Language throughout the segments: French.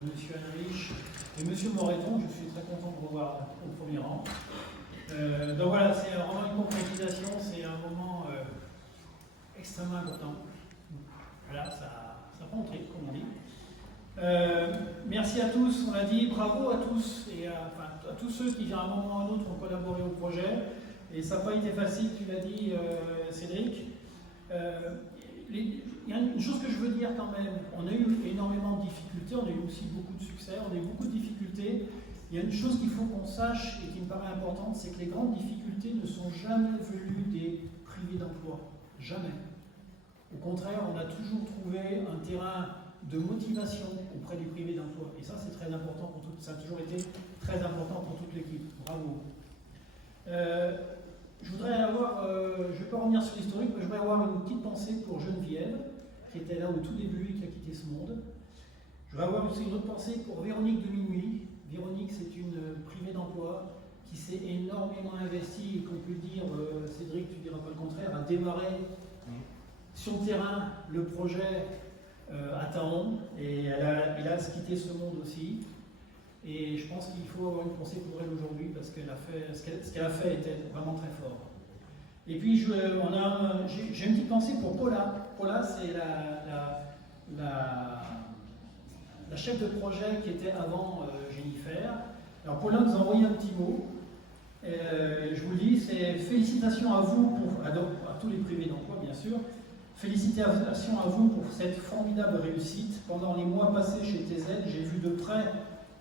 Monsieur Heinrich et Monsieur Moreton, je suis très content de vous revoir au premier rang. Donc voilà, c'est vraiment une concrétisation, c'est un moment extrêmement important. Voilà, ça prend au trip, comme on dit. Merci à tous, on l'a dit, bravo à tous et à tous ceux qui, à un moment ou à un autre, ont collaboré au projet. Et ça n'a pas été facile, tu l'as dit, Cédric. Il y a une chose que je veux dire quand même, on a eu énormément de difficultés, on a eu aussi beaucoup de succès, on a eu beaucoup de difficultés. Il y a une chose qu'il faut qu'on sache et qui me paraît importante, c'est que les grandes difficultés ne sont jamais venues des privés d'emploi. Jamais. Au contraire, on a toujours trouvé un terrain de motivation auprès du privé d'emploi. Et ça, c'est très important pour ça a toujours été très important pour toute l'équipe. Bravo. Je voudrais avoir, je ne vais pas revenir sur l'historique, mais je voudrais avoir une petite pensée pour Geneviève, qui était là au tout début et qui a quitté ce monde. Je voudrais avoir aussi une autre pensée pour Véronique de Minuit. Véronique, c'est une privée d'emploi qui s'est énormément investie et qu'on peut dire, Cédric, tu ne diras pas le contraire, a démarré sur le terrain le projet à Taon et elle a quitté ce monde aussi. Et je pense qu'il faut avoir une pensée pour elle aujourd'hui parce qu'elle a fait, ce qu'elle a fait était vraiment très fort. Et puis j'ai une petite pensée pour Paula. Paula, c'est la chef de projet qui était avant Jennifer. Alors Paula nous a envoyé un petit mot. Je vous le dis, c'est félicitations à vous, à tous les privés d'emploi bien sûr. Félicitations à vous pour cette formidable réussite. Pendant les mois passés chez TZ, j'ai vu de près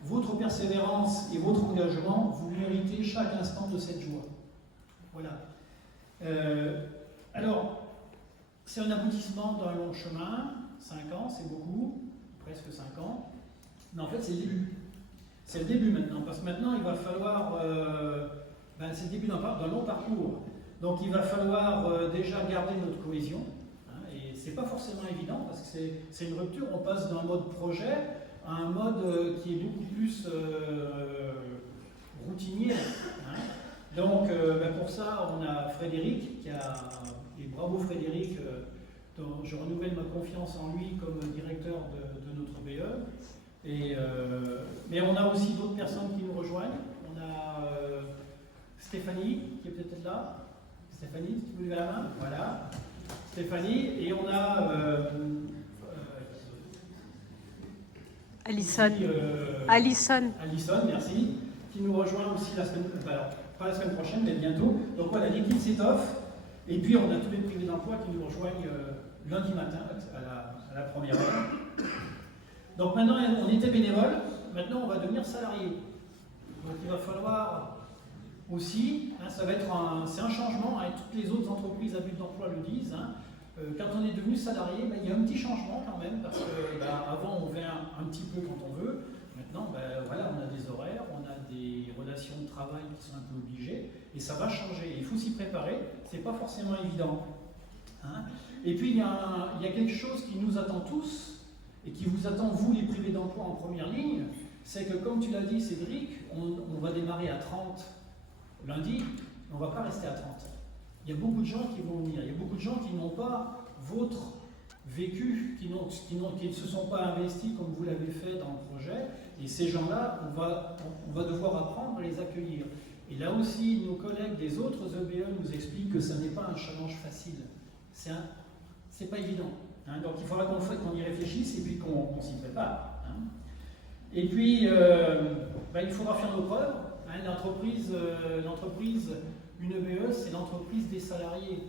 votre persévérance et votre engagement. Vous méritez chaque instant de cette joie. Voilà. Alors, c'est un aboutissement d'un long chemin. 5 ans, c'est beaucoup, presque 5 ans. Mais en fait, c'est le début. C'est le début maintenant, parce que maintenant, il va falloir... c'est le début d'un long parcours. Donc, il va falloir déjà garder notre cohésion. Et c'est pas forcément évident, parce que c'est une rupture. On passe d'un mode projet à un mode qui est beaucoup plus routinier. Donc, pour ça, on a Frédéric, et bravo Frédéric, dont je renouvelle ma confiance en lui comme directeur de notre BE. Mais on a aussi d'autres personnes qui nous rejoignent. On a Stéphanie, qui est peut-être là. Stéphanie, si tu peux lever la main. Voilà. Stéphanie, et on a Alison. Alison, merci, qui nous rejoint aussi pas la semaine prochaine, mais bientôt. Donc voilà, l'équipe s'étoffe. Et puis on a tous les privés d'emploi qui nous rejoignent lundi matin à la première heure. Donc maintenant, on était bénévole, maintenant on va devenir salarié. Donc il va falloir aussi, c'est un changement, toutes les autres entreprises à but d'emploi le disent. Quand on est devenu salarié, il y a un petit changement quand même, parce qu'avant on vient un petit peu quand on veut. Maintenant, voilà, on a des horaires, on a des relations de travail qui sont un peu obligées, et ça va changer. Il faut s'y préparer, c'est pas forcément évident. Et puis il y a quelque chose qui nous attend tous, et qui vous attend, vous les privés d'emploi en première ligne, c'est que comme tu l'as dit Cédric, on va démarrer à 30 lundi, mais on ne va pas rester à 30. Il y a beaucoup de gens qui vont venir, il y a beaucoup de gens qui n'ont pas votre vécu, qui ne se sont pas investis comme vous l'avez fait dans le projet, et ces gens-là, on va devoir apprendre à les accueillir. Et là aussi, nos collègues des autres EBE nous expliquent que ce n'est pas un challenge facile. C'est pas évident. Donc il faudra qu'on y réfléchisse et puis qu'on s'y prépare. Et puis, il faudra faire nos preuves. L'entreprise, une EBE, c'est l'entreprise des salariés.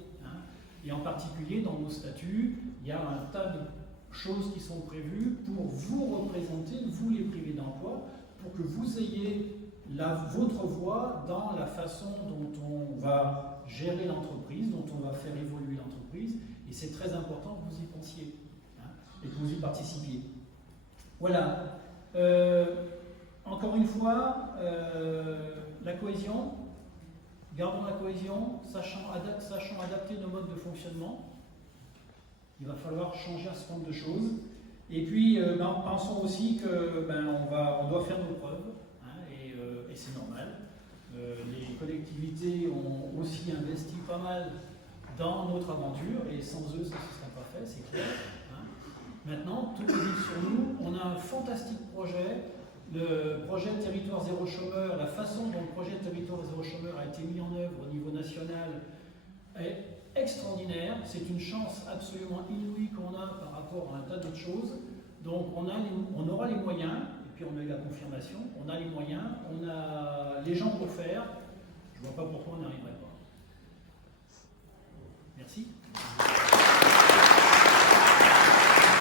Et en particulier, dans nos statuts, il y a un tas de choses qui sont prévues pour vous représenter, vous les privés d'emploi, pour que vous ayez votre voix dans la façon dont on va gérer l'entreprise, dont on va faire évoluer l'entreprise. Et c'est très important que vous y pensiez et que vous y participiez. Voilà. Encore une fois, la cohésion, gardons la cohésion, sachant adapter nos modes de fonctionnement. Il va falloir changer un certain nombre de choses. Et puis, pensons aussi qu'on doit faire nos preuves, et c'est normal. Les collectivités ont aussi investi pas mal dans notre aventure, et sans eux, ça ne serait pas fait, c'est clair. Maintenant, toutes les sur nous. On a un fantastique projet, le projet Territoire Zéro Chômeur. La façon dont le projet Territoire Zéro Chômeur a été mis en œuvre au niveau national est extraordinaire. C'est une chance absolument inouïe qu'on a par rapport à un tas d'autres choses. Donc on aura les moyens, et puis on a eu la confirmation, on a les moyens, on a les gens pour faire. Je ne vois pas pourquoi on n'y arriverait pas.